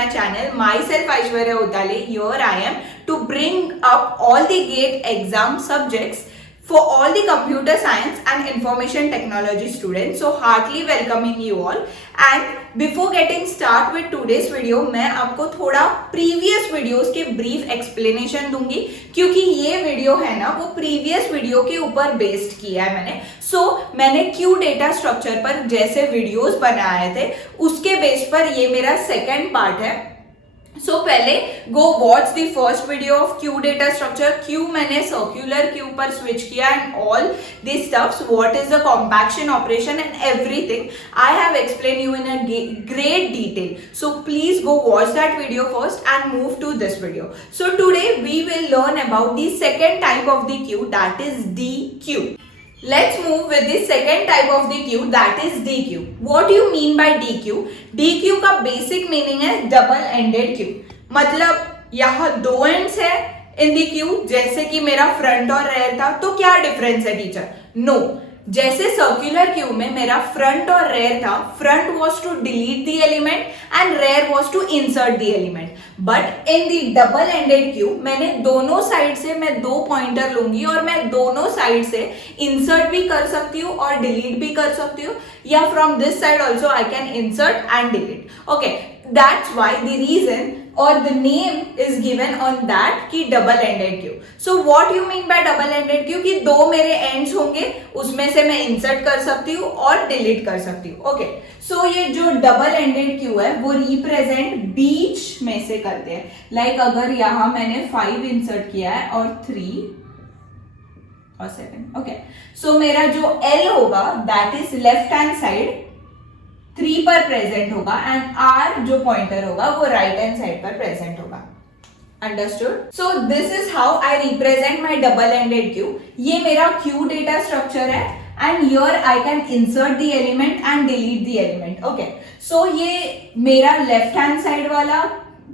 my channel. Myself Aishwarya Utale. Here I am to bring up all the GATE exam subjects for all the computer science and information technology students. So heartily welcoming you all. And before getting start with today's video, मैं आपको थोड़ा previous videos के brief explanation दूंगी क्योंकि ये video है ना वो previous video के ऊपर based किया है मैंने. So मैंने Q data structure पर जैसे videos बनाए थे उसके base पर ये मेरा second part है. So पहले go watch the first video of Q data structure. Q मैंने circular Q पर switch किया and all these stuffs. What is the compaction operation and everything I have explained you in a great detail. So please go watch that video first and move to this video. So today we will learn about the second type of the Q, that is DQ. Let's move with the second type of the Q, that is DQ. What do you mean by DQ? DQ का basic meaning है double ended Q. मतलब यहाँ दो ends है in the Q, जैसे कि मेरा front और rear था, तो क्या difference है teacher? No. जैसे सर्कुलर क्यू में मेरा फ्रंट और रेयर था, front was to delete the element and rear was to insert the element. But in the double ended queue मैंने दोनों साइड से मैं दो पॉइंटर लूंगी और मैं दोनों साइड से इंसर्ट भी कर सकती हूँ और डिलीट भी कर सकती हूँ, या from this side also I can insert and delete. Okay, that's why the reason or the name is given on that कि double ended Q. So what you mean by double ended Q? कि दो मेरे ends होंगे उसमें से मैं insert कर सकती हूँ और delete कर सकती हूँ. Okay, so ये जो double ended Q है वो represent बीच में से करते हैं. Like अगर यहाँ मैंने 5 insert किया है और 3 और 7. Okay, so मेरा जो L होगा that is left hand side 3 पर प्रेजेंट होगा एंड R जो पॉइंटर होगा वो राइट हैंड साइड पर प्रेजेंट होगा. Understood? So this is how I represent my double ended queue. ये मेरा क्यू डेटा स्ट्रक्चर है and here I can insert the element and delete the element. Okay, so ये मेरा left hand side वाला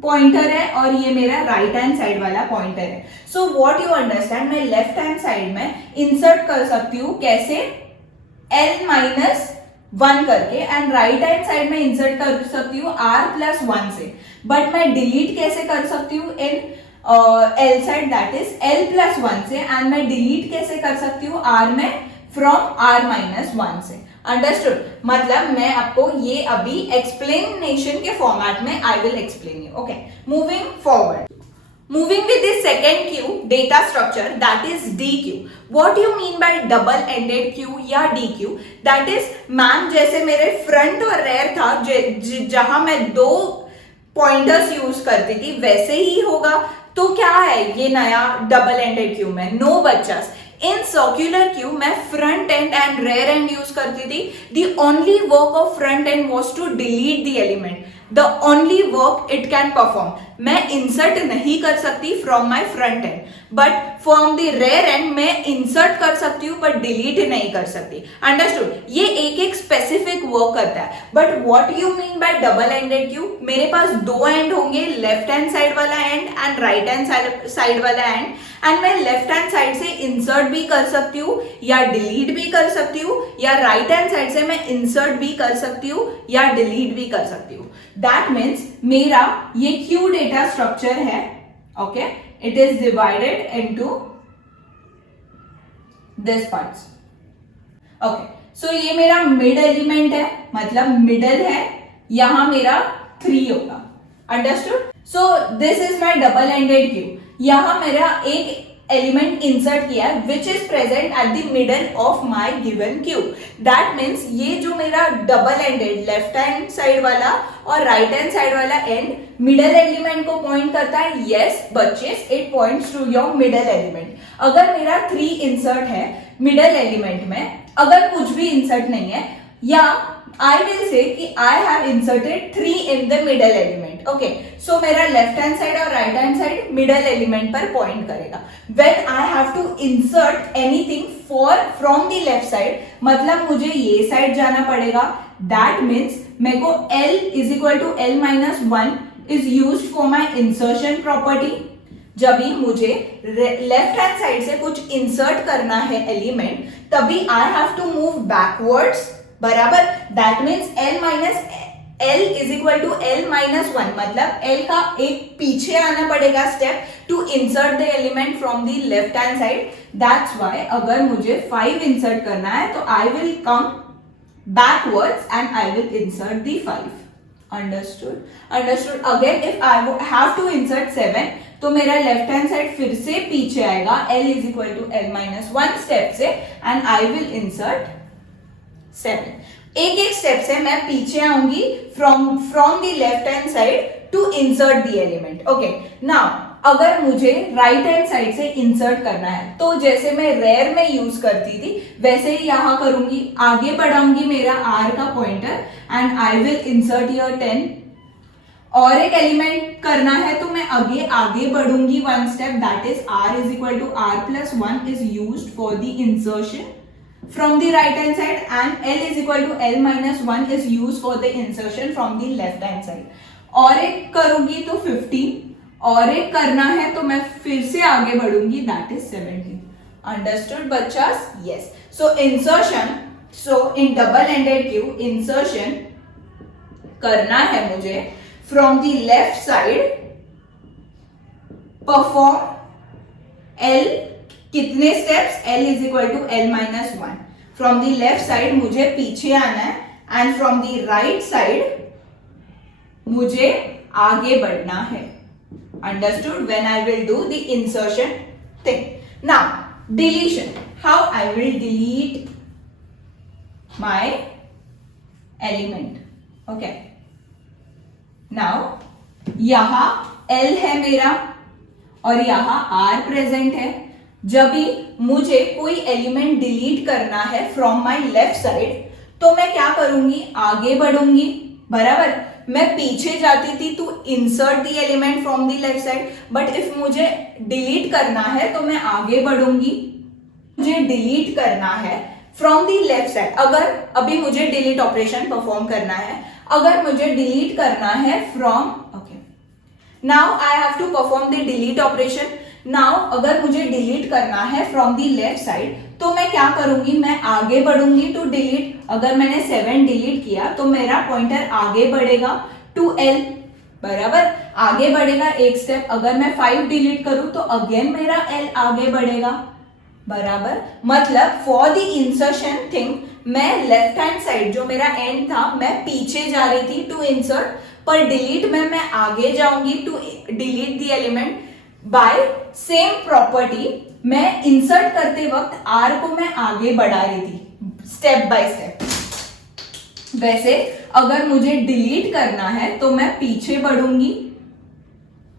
pointer है और ये मेरा राइट हैंड साइड वाला पॉइंटर है. सो व्हाट यू अंडरस्टैंड, मैं लेफ्ट हैंड साइड में इंसर्ट कर सकती हूँ कैसे, L-1 करके, एंड राइट हैंड साइड में इंसर्ट कर सकती हूँ R+1 से. बट मैं डिलीट कैसे कर सकती हूँ इन L side, that is L+1 से, एंड मैं डिलीट कैसे कर सकती हूँ R में फ्रॉम R-1 से. अंडरस्टूड? मतलब मैं आपको ये अभी एक्सप्लेनेशन के फॉर्मेट में I will explain you. Okay, moving forward. Moving with the second Q data structure, that is DQ. What do you mean by double ended Q या DQ? That is, मैम जैसे मेरे front और rear था जहां मैं दो pointers use करती थी वैसे ही होगा. तो क्या है ये नया डबल एंडेड क्यू में? नो बच्चास, इन सर्कुलर क्यू मैं front end and rear end use करती थी. The only work of front end was to delete the element. The only work it can perform. मैं insert नहीं कर सकती from my front end, but from the rear end मैं insert कर सकती हूँ but delete नहीं कर सकती. Understood? ये एक एक specific work करता है. But what you mean by double ended Q? मेरे पास दो end होंगे, left hand side वाला end and right hand side वाला end, and मैं left hand side से insert भी कर सकती हूँ या delete भी कर सकती हूँ, या right hand side से मैं insert भी कर सकती हूँ या delete भी कर सकती हूँ. That means मेरा ये Q data structure है. Okay, it is divided into this parts. Okay, so ये मेरा mid element है, मतलब middle है, यहाँ मेरा 3 होगा. Understood? So this is my double ended Q. यहाँ मेरा एक एलिमेंट इंसर्ट किया है which is present at the middle of my given queue. That means ये जो मेरा double ended left hand side वाला और राइट हैंड साइड वाला एंड मिडल एलिमेंट को पॉइंट करता है. यस बच्चेस, it points to your middle element. अगर मेरा 3 इंसर्ट है मिडल एलिमेंट में, अगर कुछ भी इंसर्ट नहीं है, या I will say कि I have inserted 3 in the middle element. Okay, so मेरा left hand side और right hand side middle element पर point करेगा. When I have to insert anything from the left side, मतलब मुझे ये side जाना पड़ेगा. That means मेरे को L is equal to L-1 is used for my insertion property. जब भी मुझे लेफ्ट हैंड साइड से कुछ इंसर्ट करना है एलिमेंट, तभी I have to move backwards. बराबर, that means L minus L is equal to L minus 1, मतलब L का एक पीछे आना पड़ेगा step to insert the element from the left hand side. That's why अगर मुझे 5 इंसर्ट करना है तो I will come backwards and I will insert the 5. Understood. Again if I have to insert 7, तो मेरा लेफ्ट हैंड साइड फिर से पीछे आएगा L is equal to L minus 1 step से एंड आई विल इंसर्ट 7. एक एक स्टेप से मैं पीछे आऊंगी from the left hand side to insert the element. Okay, now अगर मुझे राइट हैंड साइड से इंसर्ट करना है तो जैसे मैं रेयर में यूज करती थी वैसे ही यहां करूंगी. आगे बढ़ाऊंगी मेरा R का pointer and I will insert your 10. और एक एलिमेंट करना है तो मैं आगे बढ़ूंगी 1 step, that is R is equal to R plus 1 is used for the insertion from the right hand side and L is equal to L minus 1 is used for the insertion from the left hand side. और एक करूंगी तो 15, और एक करना है तो मैं फिर से आगे बढ़ूंगी, that is 17. Understood बच्चास? Yes. So insertion, so in double ended queue insertion करना है मुझे from the left side, perform L कितने steps? L is equal to L minus 1. From the left side मुझे पीछे आना है and from the right side मुझे आगे बढ़ना है. Understood? When I will do the insertion thing. Now deletion, how I will delete my element. Okay, now यहां L है मेरा और यहां R प्रेजेंट है. जब भी मुझे कोई एलिमेंट डिलीट करना है फ्रॉम माय लेफ्ट साइड तो मैं क्या करूंगी? आगे बढ़ूंगी. बराबर, मैं पीछे जाती थी to insert the element from the left side, but if मुझे डिलीट करना है तो मैं आगे बढ़ूंगी. मुझे डिलीट करना है फ्रॉम द लेफ्ट साइड. अगर अभी मुझे डिलीट ऑपरेशन परफॉर्म करना है, अगर मुझे डिलीट करना है from, okay, now I have to perform the delete operation. Now अगर मुझे डिलीट करना है फ्रॉम द लेफ्ट साइड तो मैं क्या करूंगी? मैं आगे बढ़ूंगी टू डिलीट. अगर मैंने 7 डिलीट किया तो मेरा पॉइंटर आगे बढ़ेगा टू L. बराबर, आगे बढ़ेगा एक स्टेप. अगर मैं 5 डिलीट करूं तो अगेन मेरा L आगे बढ़ेगा. बराबर, मतलब फॉर द इंसर्शन थिंग मैं लेफ्ट हैंड साइड जो मेरा एंड था मैं पीछे जा रही थी टू इंसर्ट, पर डिलीट में मैं आगे जाऊंगी to delete the element. By same property मैं इंसर्ट करते वक्त R को मैं आगे बढ़ा रही थी स्टेप बाय स्टेप. वैसे अगर मुझे डिलीट करना है तो मैं पीछे बढ़ूंगी.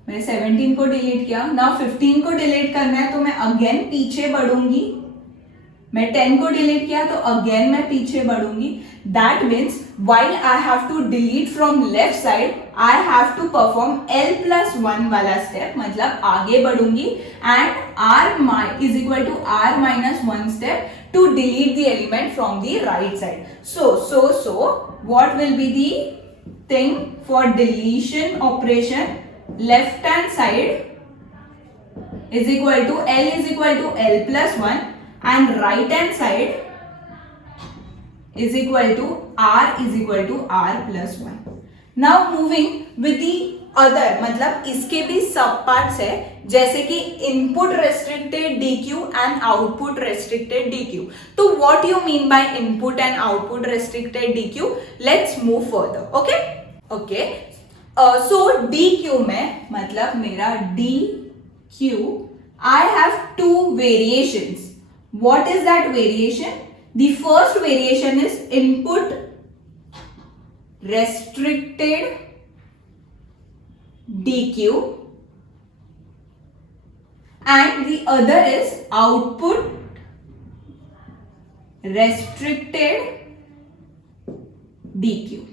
मैंने 17 को डिलीट किया, नाउ 15 को डिलीट करना है तो मैं अगेन पीछे बढ़ूंगी. मैं 10 को डिलीट किया तो अगेन मैं पीछे बढ़ूंगी. That means while I have to delete from left side, I have to perform L plus 1 वाला स्टेप, मतलब आगे बढ़ूंगी and R is equal to R minus 1 step to delete the element from the right side. So what will be the thing for deletion operation? Left hand side is equal to L is equal to L plus 1 and right hand side is equal to R is equal to R plus 1. Now moving with the other, मतलब इसके भी सब parts है जैसे कि input restricted DQ and output restricted DQ. तो what you mean by input and output restricted DQ? Let's move further. Okay, so DQ में मतलब मेरा DQ I have 2 variations. What is that variation? The first variation is input restricted DQ and the other is output restricted DQ.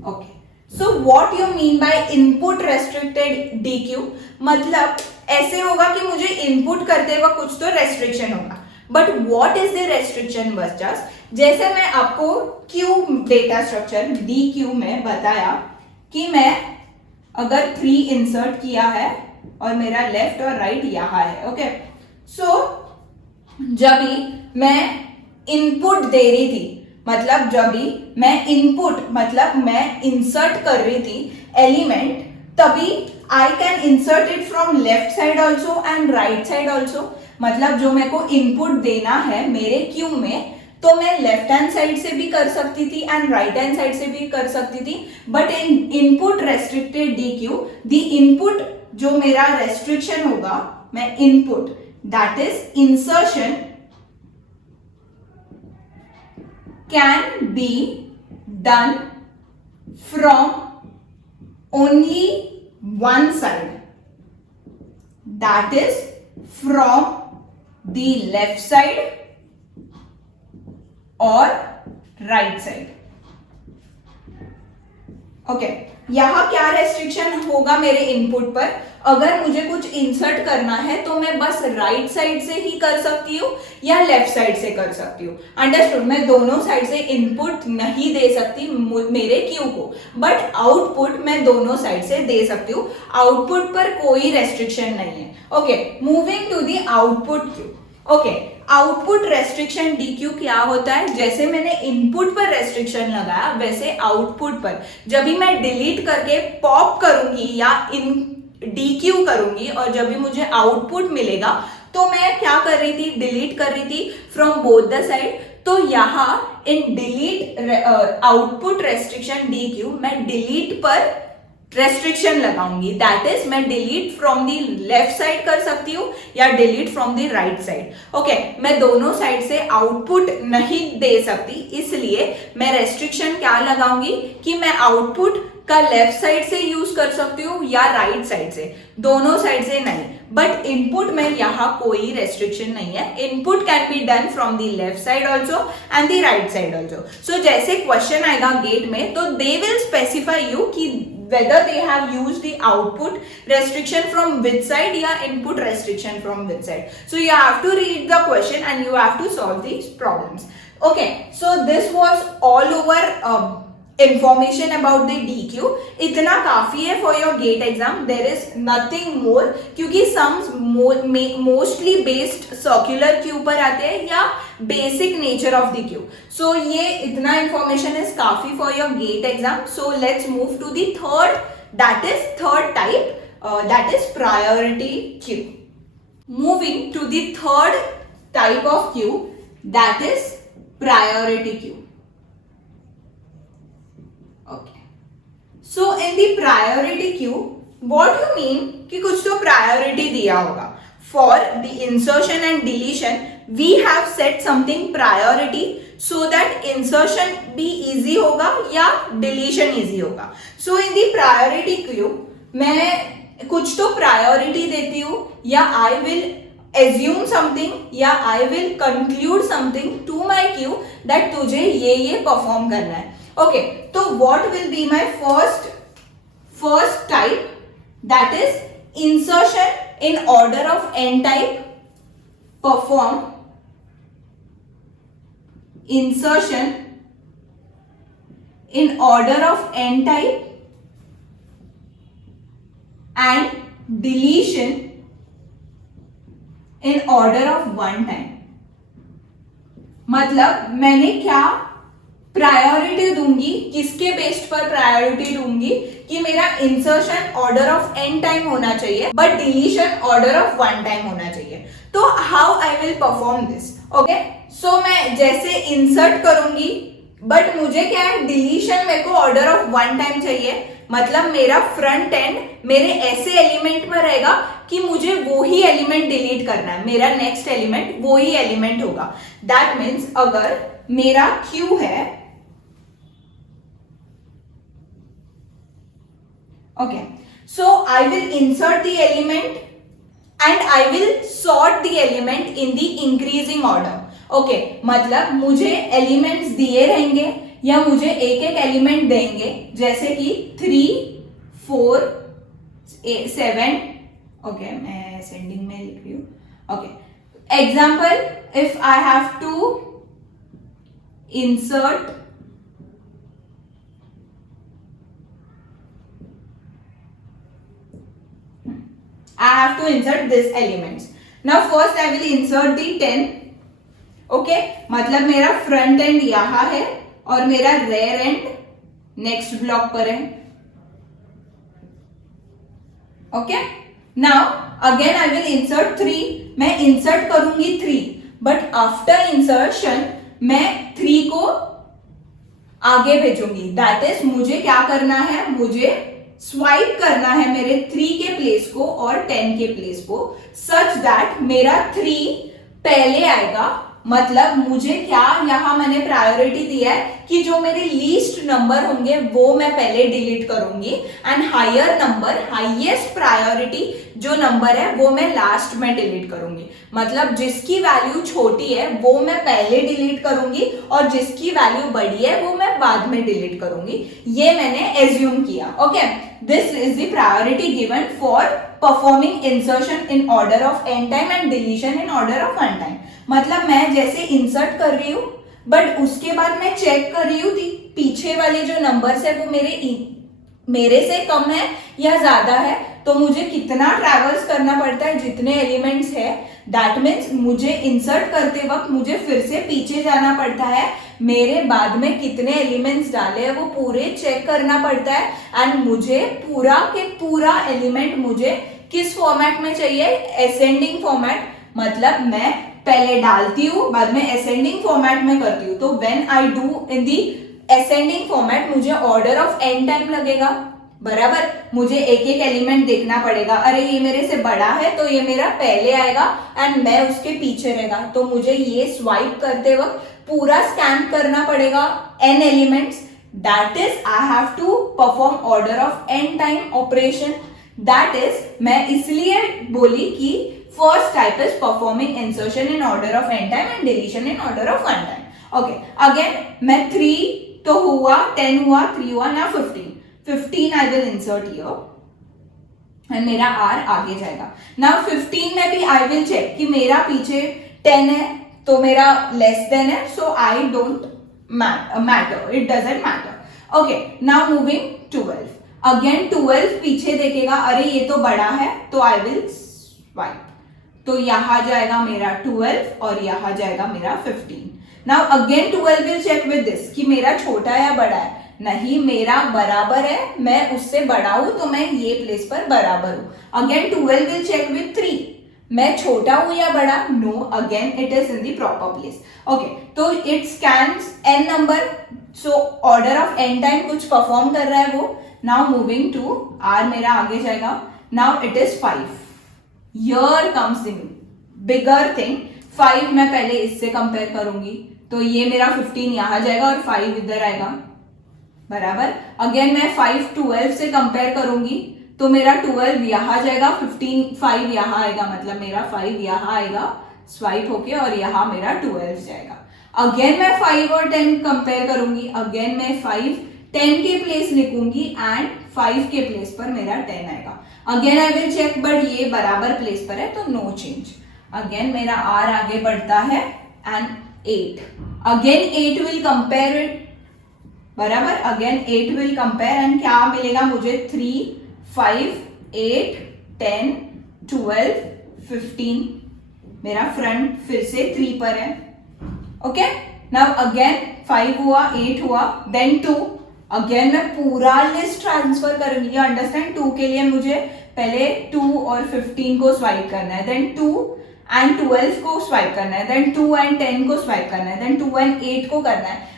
Okay. So what you mean by input restricted DQ? मतलब ऐसे होगा कि मुझे input करते वक्त कुछ तो restriction होगा. But what is the restriction बच्चास? जैसे मैं आपको क्यू डेटा स्ट्रक्चर DQ में बताया कि मैं अगर 3 इंसर्ट किया है और मेरा लेफ्ट और राइट यहाँ है. ओके, सो जब भी मैं इनपुट दे रही थी मतलब जब भी मैं इनपुट मतलब मैं इंसर्ट कर रही थी एलिमेंट, तभी आई can insert it from left side also and right side also. मतलब जो मेरे को इनपुट देना है मेरे क्यू में, तो मैं लेफ्ट हैंड साइड से भी कर सकती थी एंड राइट हैंड साइड से भी कर सकती थी। But in input restricted D Q, the input जो मेरा रेस्ट्रिक्शन होगा, मैं input that is insertion can be done from only one side, that is from the left side or right side. Okay, यहाँ क्या रेस्ट्रिक्शन होगा मेरे input पर? अगर मुझे कुछ इंसर्ट करना है तो मैं बस राइट साइड से ही कर सकती हूँ या लेफ्ट साइड से कर सकती हूँ। अंडरस्टूड? मैं दोनों साइड से इनपुट नहीं दे सकती मेरे क्यू को, बट आउटपुट मैं दोनों साइड से दे सकती हूँ। आउटपुट पर कोई रेस्ट्रिक्शन नहीं है। Okay, moving to the output queue. Okay, output restriction D Q क्या होता है? जैसे मैंने इनपुट पर रेस्ट्रिक्शन लगाया, वैसे आउटपुट पर जब भी मैं डिलीट करके पॉप करूंगी या इन डी क्यू करूंगी और जब भी मुझे आउटपुट मिलेगा, तो मैं क्या कर रही थी? डिलीट कर रही थी फ्रॉम बोथ द साइड। तो यहाँ in delete output restriction D Q मैं डिलीट पर रेस्ट्रिक्शन लगाऊंगी, दैट इज मैं delete from the left side कर सकती हूँ या delete from the right side. Okay, मैं दोनों साइड से आउटपुट नहीं दे सकती, इसलिए मैं रेस्ट्रिक्शन क्या लगाऊंगी कि मैं आउटपुट का लेफ्ट साइड से यूज कर सकती हूँ या राइट साइड से, दोनों साइड से नहीं। बट इनपुट में यहाँ कोई रेस्ट्रिक्शन नहीं है। Input can be done from the left side also and the right side also. So जैसे क्वेश्चन आएगा गेट में, तो दे विल स्पेसिफाई यू कि whether they have used the output restriction from which side या input restriction from which side. So you have to read the question and you have to solve these problems. Okay, so this was all over information about the DQ. इतना काफी है for your GATE exam. There is nothing more, क्योंकि sums mostly based circular Q पर आते हैं या basic nature of the Q. So ये इतना information is काफी for your GATE exam. So let's move to the third type, that is priority Q. Moving to the third type of Q, that is priority Q. Okay. So in the priority queue, what you mean कि कुछ तो priority दिया होगा. For the insertion and deletion, we have set something priority so that insertion भी easy होगा या deletion easy होगा. So in the priority queue, मैं कुछ तो priority देती हूँ या I will assume something या I will conclude something to my queue that तुझे ये perform करना है. Okay, so what will be my first type, that is insertion in order of n type. Perform insertion in order of n type and deletion in order of one time. मतलब मैंने क्या priority दूंगी, किसके based पर priority दूंगी कि मेरा insertion order of n time होना चाहिए but deletion order of one time होना चाहिए. तो how I will perform this? Okay, so मैं जैसे इंसर्ट करूंगी बट मुझे क्या है, डिलीशन मेरे को ऑर्डर ऑफ वन टाइम चाहिए. मतलब मेरा फ्रंट एंड मेरे ऐसे एलिमेंट में रहेगा कि मुझे वो ही एलिमेंट डिलीट करना है, मेरा नेक्स्ट एलिमेंट वो ही एलिमेंट होगा. दैट मीन्स अगर मेरा क्यू है, okay, so I will insert the element and I will sort the element in the increasing order. Okay, मतलब मुझे एलिमेंट्स दिए रहेंगे या मुझे एक एक एलिमेंट देंगे, जैसे कि 3, 4, 7. ओके, मैं सेंडिंग में लिख रही हूँ. Okay, example, if I have to insert I have to insert this elements. Now first I will insert the 10. Okay, मतलब मेरा फ्रंट एंड यहां है और मेरा रेयर एंड नेक्स्ट ब्लॉक पर है। Okay, now again I will insert 3। मैं insert करूंगी 3, बट आफ्टर इंसर्शन मैं 3 को आगे भेजूंगी। दैट इज मुझे क्या करना है, मुझे स्वाइप करना है मेरे 3 के प्लेस को और 10 के प्लेस को, सच दैट मेरा 3 पहले आएगा। मतलब मुझे क्या यहां मैंने प्रायोरिटी दिया है कि जो मेरे लीस्ट नंबर होंगे वो मैं पहले डिलीट करूंगी and higher number, highest priority जो नंबर है वो मैं लास्ट में डिलीट करूंगी। मतलब जिसकी वैल्यू छोटी है वो मैं पहले डिलीट करूंगी और जिसकी वैल्यू बड़ी है वो मैं बाद में डिलीट करूंगी। ये मैंने एज्यूम किया। Okay, this is the priority given for performing insertion in order of n time and deletion in order of one time. मतलब मैं जैसे इंसर्ट कर रही हूं बट उसके बाद मैं चेक कर रही हूँ पीछे वाले जो नंबर्स है वो मेरे से कम है या ज्यादा है, तो मुझे कितना ट्रैवल्स करना पड़ता है, जितने एलिमेंट्स है। दैट मीन्स मुझे इंसर्ट करते वक्त मुझे फिर से पीछे जाना पड़ता है, मेरे बाद में कितने एलिमेंट्स डाले हैं वो पूरे चेक करना पड़ता है एंड मुझे पूरा के पूरा एलिमेंट मुझे किस फॉर्मेट में चाहिए, असेंडिंग फॉर्मेट। मतलब मैं पहले डालती हूँ बाद में असेंडिंग फॉर्मेट में करती हूँ। तो when I do in the ascending format मुझे ऑर्डर ऑफ एन टाइम लगेगा, बराबर। मुझे एक एक एलिमेंट देखना पड़ेगा, अरे ये मेरे से बड़ा है तो ये मेरा पहले आएगा एंड मैं उसके पीछे रहेगा। तो मुझे ये स्वाइप करते वक्त पूरा स्कैन करना पड़ेगा n elements. That is I have to perform order of n time operation. That is मैं इसलिए बोली कि first type is performing insertion in order of n time and deletion in order of one time. Okay, again मैं 3 तो हुआ, 10 हुआ, 3 हुआ, now 15 I will insert here and मेरा R आगे जाएगा। now 15 में भी I will check कि मेरा पीछे 10 है तो मेरा less than है, so I don't matter, it doesn't matter. Okay, now moving 12. again 12 पीछे देखेगा, अरे ये तो बड़ा है तो I will swipe। तो यहां जाएगा मेरा 12 और यहां जाएगा मेरा 15। Now again 12 will check with this कि मेरा छोटा है या बड़ा है। नहीं, मेरा बराबर है, मैं उससे बड़ा हूं तो मैं ये प्लेस पर बराबर हूं। अगेन 12 विल चेक विद 3, मैं छोटा हूं या बड़ा। No, again it is in the proper place. Okay, तो it scans n number, so order of n time कुछ परफॉर्म कर रहा है वो। नाउ मूविंग टू आर, मेरा आगे जाएगा। Now it is 5। Here comes in bigger thing। 5 मैं पहले इससे कंपेयर करूंगी तो ये मेरा 15 यहां जाएगा और 5 इधर आएगा, बराबर। अगेन मैं 5 12 से कंपेयर करूंगी तो मेरा 12 यहां जाएगा, 5 यहां आएगा, मतलब मेरा 5 यहां आएगा स्वाइप होके और यहां मेरा 12 जाएगा। अगेन मैं 5 और 10 कंपेयर करूंगी, अगेन मैं 5 10 के प्लेस लिखूंगी एंड 5 के प्लेस पर मेरा 10 आएगा। Again I will check, but ये बराबर प्लेस पर है तो नो चेंज। अगेन मेरा आर आगे बढ़ता है and 8, again 8 will compare it, बराबर। अगेन 8 विल कंपेयर एंड क्या मिलेगा मुझे, 3 5 8 10 12 15। मेरा फ्रंट फिर से 3 पर है। ओके, नाउ अगेन 5 हुआ, 8 हुआ, देन 2। अगेन मैं पूरा लिस्ट ट्रांसफर करूंगी, अंडरस्टैंड। 2 के लिए मुझे पहले 2 और 15 को स्वाइप करना है, देन 2 एंड 12 को स्वाइप करना है, देन 2 एंड 10 को स्वाइप करना है, देन 2 एंड 8 को करना है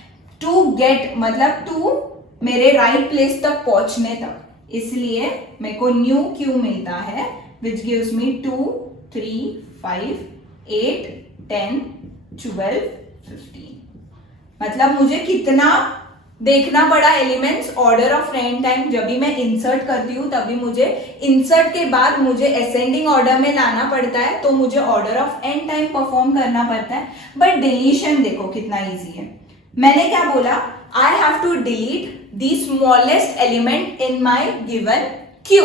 टू गेट, मतलब 2 मेरे राइट प्लेस तक पहुंचने तक। इसलिए मेरे को न्यू क्यू मिलता है विच गिव्स मी 2 3 5 8 10 12 15। मतलब मुझे कितना देखना पड़ा elements, order of n time. जब भी मैं इंसर्ट करती हूँ तभी मुझे इंसर्ट के बाद मुझे असेंडिंग ऑर्डर में लाना पड़ता है, तो मुझे order of n time perform करना पड़ता है। बट डिलीशन देखो कितना इजी है। मैंने क्या बोला, I have to delete the smallest element in my given queue.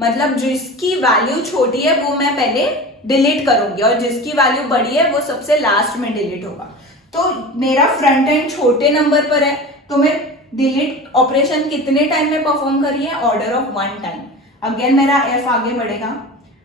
मतलब जिसकी वैल्यू छोटी है वो मैं पहले डिलीट करूंगी और जिसकी वैल्यू बड़ी है वो सबसे लास्ट में डिलीट होगा। तो मेरा फ्रंट एंड छोटे नंबर पर है तो मैं डिलीट ऑपरेशन कितने टाइम में परफॉर्म करी है, ऑर्डर ऑफ 1 टाइम। अगेन मेरा एफ आगे बढ़ेगा,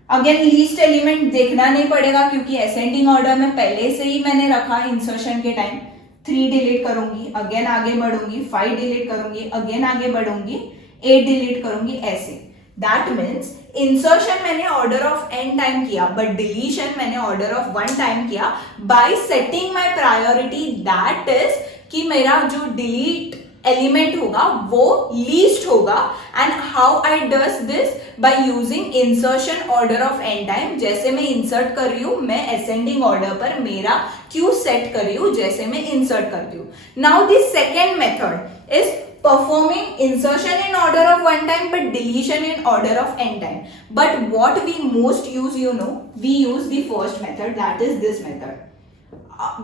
अगेन लीस्ट एलिमेंट देखना नहीं पड़ेगा क्योंकि असेंडिंग ऑर्डर में पहले से ही मैंने रखा इंसर्शन के टाइम। 3 डिलीट करूंगी, अगेन आगे बढ़ूंगी, 5 डिलीट करूंगी, अगेन आगे बढ़ूंगी, 8 डिलीट करूंगी, ऐसे। दैट मीन्स इंसर्शन मैंने ऑर्डर ऑफ n टाइम किया, बट डिलीशन मैंने ऑर्डर ऑफ 1 टाइम किया bye setting my priority, that is कि मेरा जो डिलीट एलिमेंट होगा वो लीस्ट होगा। And how I does this, by using insertion order of n time. जैसे मैं इंसर्ट कर रही हूं, मैं असेंडिंग ऑर्डर पर मेरा क्यू सेट कर रही हूं जैसे मैं इंसर्ट करती हूँ। Now the second method is performing insertion in order of 1 time but deletion in order of n time. But what we most use, you know, we use the first method, that is this method.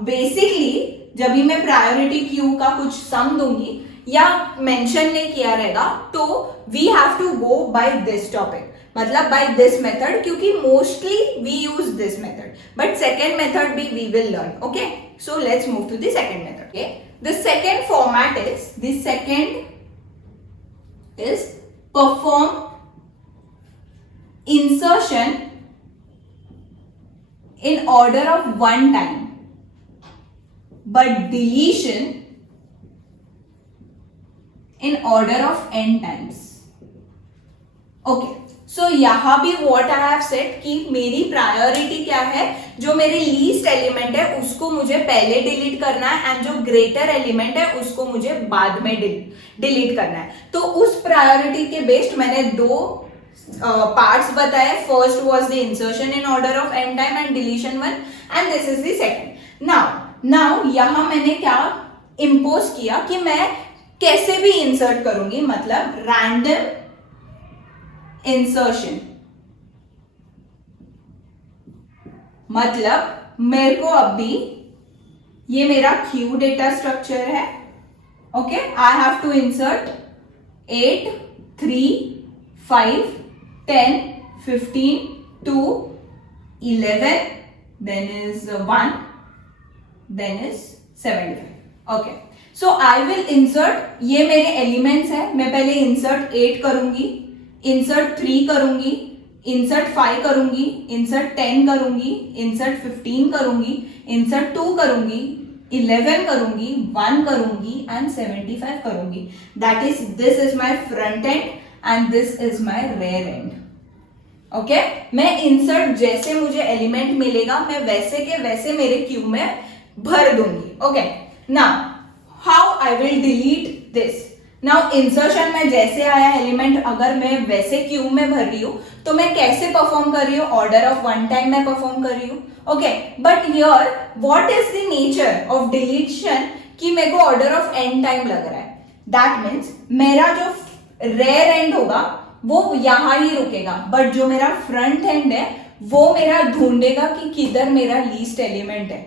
Basically जब भी मैं priority queue का कुछ सम दूंगी या mention नहीं किया रहेगा तो we have to go by this topic, मतलब बाय दिस मेथड, क्योंकि mostly we use this method, but second method भी we will learn. Okay, so let's move to the second method. Okay, the second format is perform insertion in order of 1 time but deletion in order of n times. Okay, सो यहां भी what I have set कि मेरी priority क्या है, जो मेरे least element है उसको मुझे पहले डिलीट करना है एंड जो ग्रेटर एलिमेंट है उसको मुझे बाद में डिलीट करना है. तो उस प्रायोरिटी के बेस्ड मैंने 2 पार्ट्स बताए. First was the insertion in order of n time and deletion 1 and this is the second. Now यहां मैंने क्या इंपोज किया कि मैं कैसे भी इंसर्ट करूंगी, मतलब रैंडम इंसर्शन. मतलब मेरे को अभी ये मेरा क्यू डेटा स्ट्रक्चर है. Okay, I have to insert 8, 3, 5, 10, 15, 2, 11, then is 1, then is 75. Okay, so I will insert, ये मेरे एलिमेंट्स है. मैं पहले इंसर्ट 8 करूंगी, इंसर्ट 3 करूंगी, इंसर्ट 5 करूंगी, इंसर्ट 10 करूंगी, इंसर्ट 15 करूंगी, इंसर्ट 2 करूंगी, 11 करूंगी, 1 करूंगी एंड 75 करूंगी. That is, this is my front end and this is my rear end. Okay, मैं इंसर्ट जैसे मुझे एलिमेंट मिलेगा मैं वैसे के वैसे मेरे क्यू में भर दूंगी. Okay, now how I will delete this. Now insertion में जैसे आया एलिमेंट अगर मैं वैसे क्यू में भर रही हूं तो मैं कैसे परफॉर्म कर रही हूं, ऑर्डर ऑफ 1 टाइम में परफॉर्म कर रही हूं. Okay, but here what is the nature of deletion कि मेरे को ऑर्डर ऑफ n टाइम लग रहा है. दैट मीन्स मेरा जो रेयर एंड होगा वो यहां ही रुकेगा, बट जो मेरा फ्रंट एंड है वो मेरा ढूंढेगा कि किधर मेरा लीस्ट एलिमेंट है.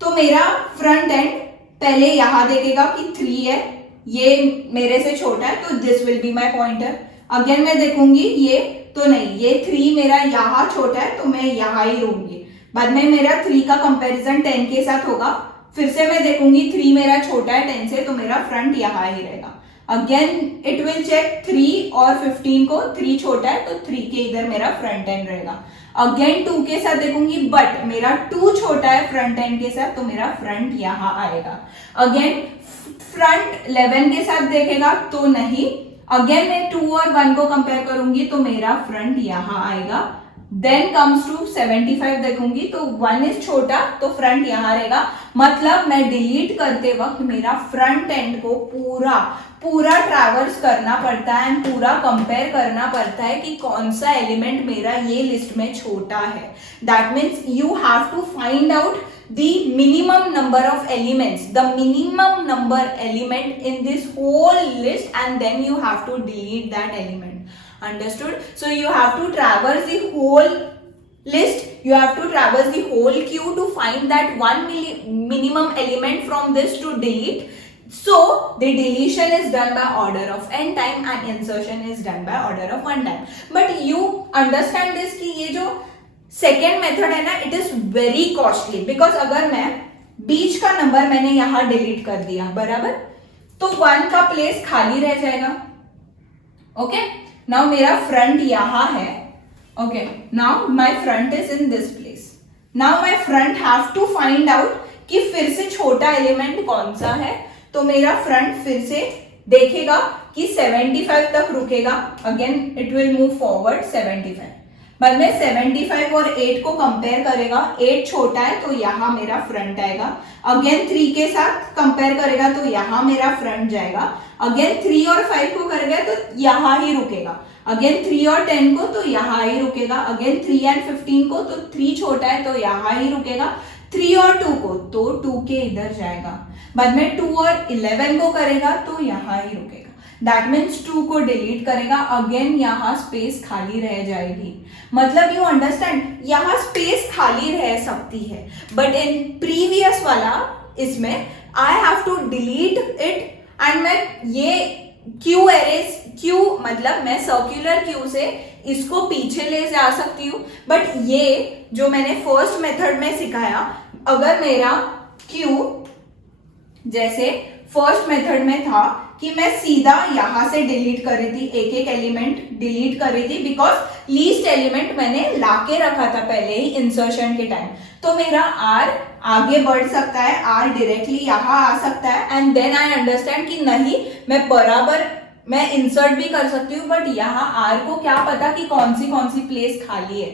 तो मेरा फ्रंट एंड पहले यहां देखेगा कि 3 है, ये मेरे से छोटा है तो this will be my pointer. Again मैं देखूंगी ये तो नहीं, ये 3 मेरा यहाँ छोटा है तो मैं यहाँ ही रहूंगी. बाद में मेरा 3 का कंपैरिजन 10 के साथ होगा, फिर से मैं देखूंगी 3 मेरा छोटा है 10 से तो मेरा फ्रंट यहाँ ही रहेगा. अगेन इट विल चेक 3 और 15 को, 3 छोटा है तो 3 के इधर मेरा फ्रंट एंड रहेगा. अगेन 2 के साथ देखूंगी बट मेरा 2 छोटा है फ्रंट एंड के साथ तो मेरा फ्रंट यहाँ आएगा. अगेन फ्रंट 11 के साथ देखेगा तो नहीं. अगेन मैं 2 और 1 को कंपेयर करूंगी तो मेरा फ्रंट यहां आएगा. देन कम्स टू 75 देखूंगी तो 1 इज छोटा तो फ्रंट यहां रहेगा. मतलब मैं डिलीट करते वक्त मेरा फ्रंट एंड को पूरा ट्रैवर्स करना पड़ता है एंड पूरा कंपेयर करना पड़ता है कि कौन सा एलिमेंट मेरा ये लिस्ट में छोटा है. That means you have to find out the minimum number of elements, the minimum number element in this whole list, and then you have to delete that element. Understood? So you have to traverse the whole list, you have to traverse the whole queue to find that one minimum element from this to delete. So the deletion is done by order of n time and insertion is done by order of 1 time. But you understand this कि ये जो second method है ना, it is very costly. Because अगर मैं बीच का number मैंने यहां डिलीट कर दिया बराबर, तो 1 का प्लेस खाली रह जाएगा. ओके, नाउ मेरा फ्रंट यहां है Okay, now my front is in this place. Now my front have to find out कि फिर से छोटा एलिमेंट कौन सा है. तो मेरा फ्रंट फिर से देखेगा कि 75 तक रुकेगा. Again it will move forward 75. बाद में 75 और 8 को कंपेयर करेगा. 8 छोटा है तो यहाँ मेरा फ्रंट आएगा. अगेन 3 के साथ कंपेयर करेगा तो यहाँ मेरा फ्रंट जाएगा. अगेन 3 और 5 को करेगा तो यहाँ ही रुकेगा. अगेन 3 और 10 को तो यहाँ ही रुकेगा. अगेन 3 एंड 15 को तो 3 छोटा है तो यहाँ ही रुकेगा. 3 और 2 को तो 2 के इधर जाएगा. बाद में 2 और 11 को करेगा तो यहाँ ही रुकेगा. दैट मीन्स 2 को डिलीट करेगा. अगेन यहाँ स्पेस खाली रह जाएगी. मतलब यू अंडरस्टैंड, यहाँ स्पेस खाली रह सकती है. बट इन प्रीवियस वाला इसमें I have to delete it and मैं ये क्यू एरेज, क्यू मतलब मैं सर्कुलर क्यू से इसको पीछे ले जा सकती हूँ. बट ये जो मैंने फर्स्ट मेथड में सिखाया, अगर मेरा क्यू जैसे फर्स्ट मेथड में था कि मैं सीधा यहां से डिलीट कर रही थी, एक एक एलिमेंट डिलीट कर रही थी, बिकॉज लीस्ट एलिमेंट मैंने लाके रखा था पहले ही इंसर्शन के टाइम. तो मेरा आर आगे बढ़ सकता है, आर डायरेक्टली यहाँ आ सकता है. एंड देन आई अंडरस्टैंड कि नहीं, मैं बराबर मैं इंसर्ट भी कर सकती हूँ. बट यहाँ आर को क्या पता कि कौन सी प्लेस खाली है.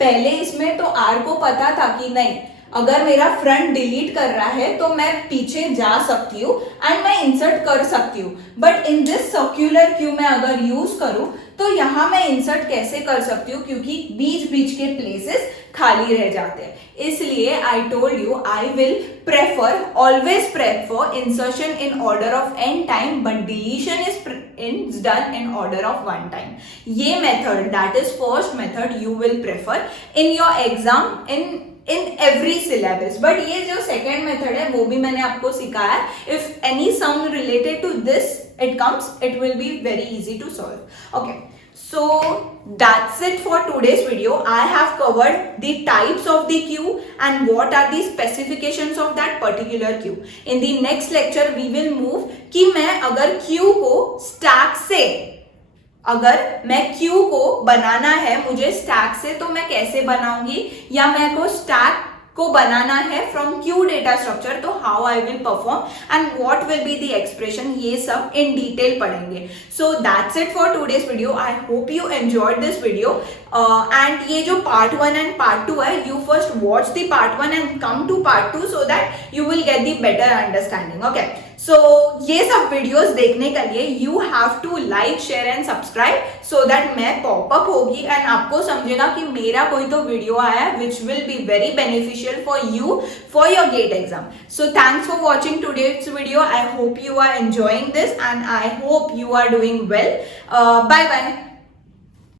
पहले इसमें तो आर को पता था कि नहीं, अगर मेरा फ्रंट डिलीट कर रहा है तो मैं पीछे जा सकती हूँ एंड मैं इंसर्ट कर सकती हूँ. But in this circular Q में अगर यूज करूँ तो यहाँ मैं इंसर्ट कैसे कर सकती हूँ, क्योंकि बीच बीच के प्लेसेस खाली रह जाते हैं. इसलिए I told you I will prefer, always prefer insertion in order of n time, but deletion is done in order of 1 time. ये method, that is first method, you will prefer in your exam in every syllabus. But ये जो second method है वो भी मैंने आपको सिखाया है. If any sum related to this it comes, it will be very easy to solve. Okay, so that's it for today's video. I have covered the types of the queue and what are the specifications of that particular queue. In the next lecture we will move कि मैं अगर queue को stack से, अगर मैं Q को बनाना है मुझे स्टैक से, तो मैं कैसे बनाऊंगी, या मैं को स्टैक को बनाना है फ्रॉम क्यू डेटा स्ट्रक्चर, तो how I will perform and what will be the expression, ये सब इन डिटेल पढ़ेंगे. So that's it for today's video. I hope you enjoyed this video. And ये जो पार्ट 1 एंड पार्ट 2 है, you first watch the part 1 and come to part 2 so that you will get the better understanding. Okay, so ये सब videos देखने के लिए you have to like, share and subscribe so that मैं popup होगी एंड आपको समझेगा कि मेरा कोई तो वीडियो आया है which will be very beneficial for you for your GATE exam. So thanks for watching today's video. I hope you are enjoying this and I hope you are doing well. Bye bye.